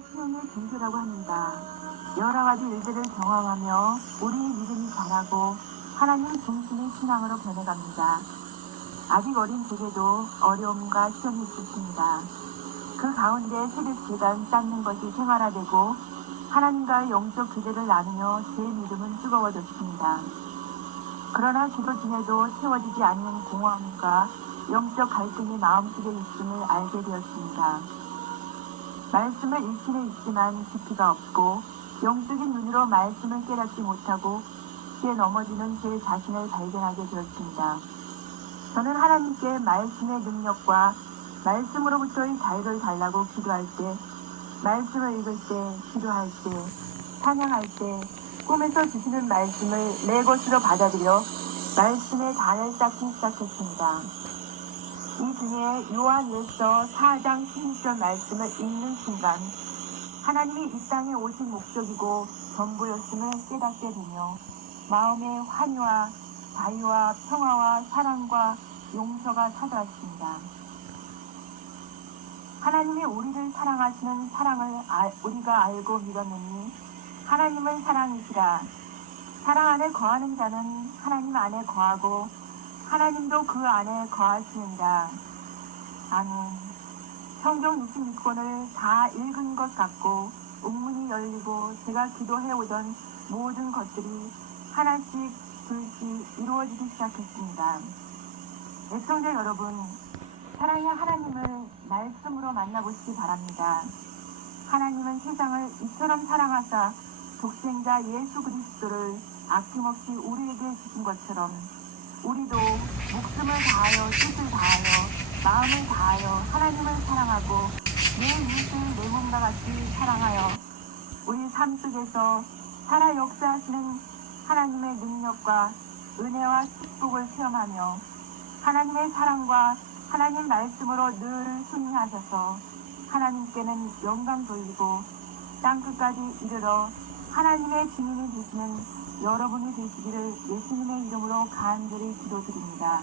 수용의 증거라고 합니다. 여러 가지 일들을 경험하며 우리의 믿음이 자라고 하나님 중심의 신앙으로 변해갑니다. 아직 어린 제게도 어려움과 시험이 있었습니다. 그 가운데 세례 재단 쌓는 것이 생활화되고 하나님과의 영적 교제를 나누며 제 믿음은 뜨거워졌습니다. 그러나 기도 중에도 채워지지 않는 공허함과 영적 갈등이 마음속에 있음을 알게 되었습니다. 말씀을 읽기는 있지만 깊이가 없고 영적인 눈으로 말씀을 깨닫지 못하고 쉽게 넘어지는 제 자신을 발견하게 되었습니다. 저는 하나님께 말씀의 능력과 말씀으로부터의 자유를 달라고 기도할 때, 말씀을 읽을 때, 기도할 때, 찬양할 때, 꿈에서 주시는 말씀을 내 것으로 받아들여 말씀의 단을 쌓기 시작했습니다. 이 중에 요한일서 4장 16절 말씀을 읽는 순간 하나님이 이 땅에 오신 목적이고 전부였음을 깨닫게 되며 마음의 환희와 자유와 평화와 사랑과 용서가 찾아왔습니다. 하나님이 우리를 사랑하시는 사랑을 알- 우리가 알고 믿었느니 하나님은 사랑이시라. 사랑 안에 거하는 자는 하나님 안에 거하고 하나님도 그 안에 거하시는다. 아멘. 성경 66권을 다 읽은 것 같고 옥문이 열리고 제가 기도해오던 모든 것들이 하나씩 둘씩 이루어지기 시작했습니다. 애청자 여러분, 사랑의 하나님을 말씀으로 만나보시기 바랍니다. 하나님은 세상을 이처럼 사랑하사 독생자 예수 그리스도를 아낌없이 우리에게 주신 것처럼 우리도 목숨을 다하여 뜻을 다하여 마음을 다하여 하나님을 사랑하고 내 이웃을 내 몸과 같이 사랑하여 우리 삶 속에서 살아 역사하시는 하나님의 능력과 은혜와 축복을 체험하며 하나님의 사랑과 하나님 말씀으로 늘 순응하셔서 하나님께는 영광 돌리고 땅끝까지 이르러 하나님의 증인이 되시는 여러분이 되시기를 예수님의 이름으로 간절히 기도드립니다.